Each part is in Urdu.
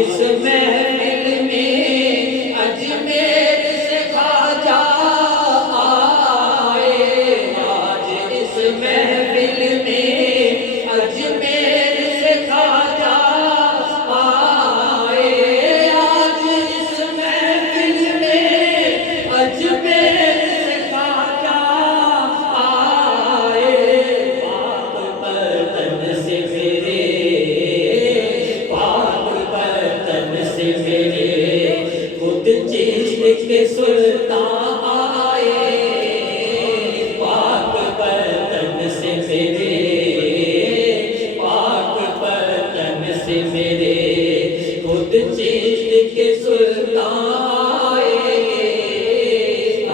اس محفل میں اجمیر سے خواجہ آئے، آج اس محفل میں اجمیر سے خواجہ آئے، آج اس محفل میں اجمیر سے خواجہ آئے، پاک برتن سے میرے، پاک برتن سے میرے خود چشت کے سلطان آئے، پاک برتن سے میرے، پاک برتن سے میرے خود چشت کے سلطان آئے،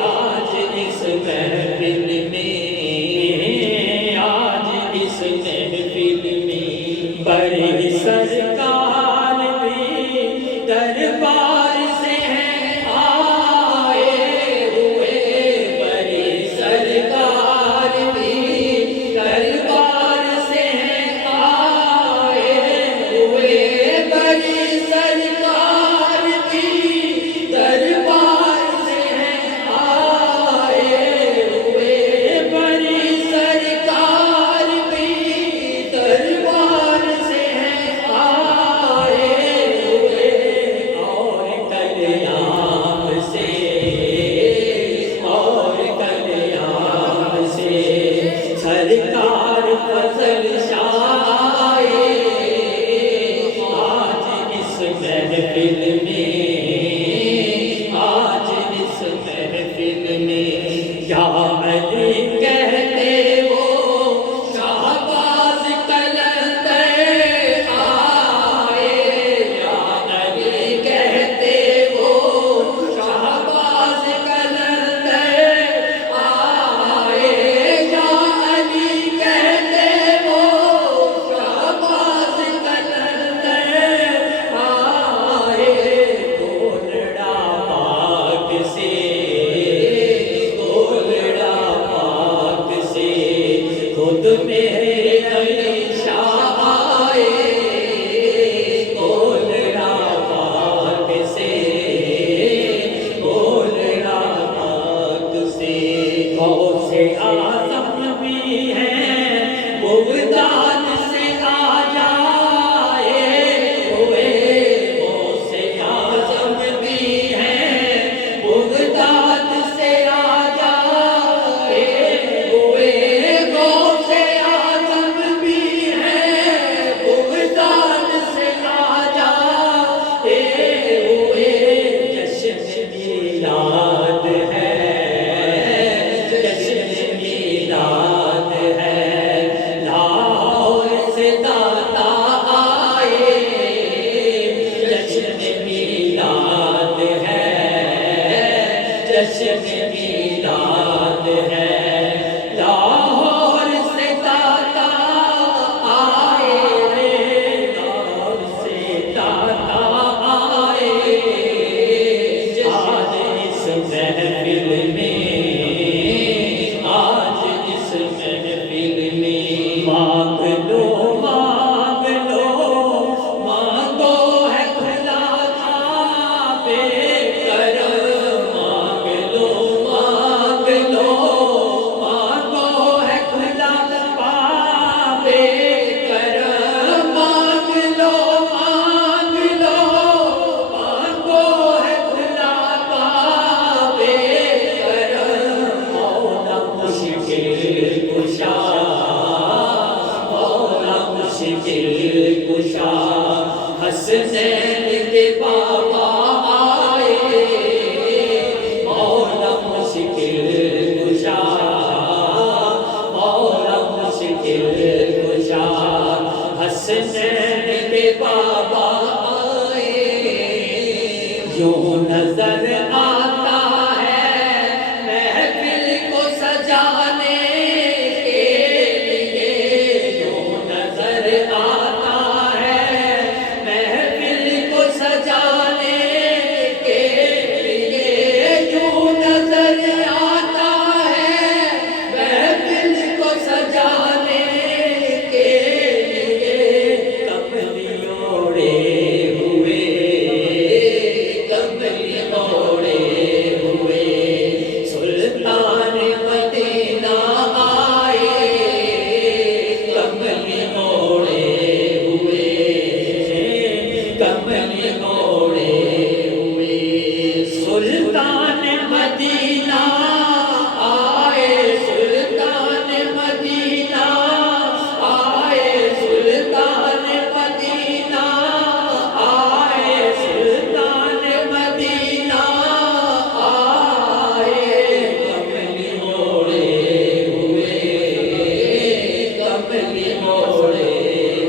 آج اس محفل میں، آج اس محفل میں بڑے سرکار بھی دربار سے ہیں آئے ہوئے، بڑے سرکار بھی دربار سے ہیں آئے ہوئے، بڑے سرکار بھی دربار سے ہیں آئے ہوئے، بڑے سرکار بھی دربار سے ہیں آئے ہوئے، اور کلیام سے، اور کلیام سے سرکار فضل شاہ آئے، آج اس محفل میں، آج اس محفل میں یا علی کہتے وہ شہباز قلندر آئے، یا علی کہتے وہ شہباز قلندر آئے، یا علی کہتے وہ شہباز قلندر آئے، گولڑا پاک سے، گولڑا پاک سے خود میرے علی شاہ آئے، گولڑا پاک سے، گولڑا پاک سے غوث اعظم بھی ہیں بغداد سے آ جائے ہوئے، غوث اعظم بھی ہیں بغداد سے آ جائے ہوئے، غوث اعظم بھی ہیں بغداد سے آ جائے ہوئے، جشن میلاد ہے، جشن میلاد ہے، لاہور سے داتا آئے، جشن میلاد ہے، جشن میلاد ہے، لاہور سے داتا آئے، لاہور سے داتا آئے، آج اس محفل میں، آج اس محفل میں مانگ لو، مانگ لو، مانگو ہے کھلا تھا بے کرم، مانگ لو، مانگ لو، مانگو ہے کھلا تھا بے کرم، مانگ لو، مانگ لو، مانگو ہے کھلا تھا بے کرم، مولا مشکل کشا، مولا مشکل کشا، حسنین کے بابا آئے، مولا مشکل کشا، مولا مشکل کشا، حسنین کے بابا آئے، یوں نظر آتا ہے محفل کو سجانے کے لیے، یوں نظر آتا ہے محفل کو سجانے کے لیے، یوں نظر آتا ہے محفل کو سجانے کے لیے، کملی اوڑے ہوئے اوڑے ہوئے سلطان مدینہ آئے سلطان مدینہ آئے سلطان مدینہ آئے سلطان مدینہ آئے کملی اوڑے ہوئے کملی اوڑے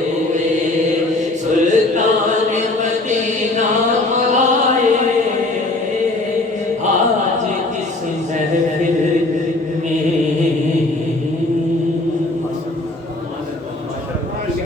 ہوئے سلطان مدینہ آئے آج اس محفل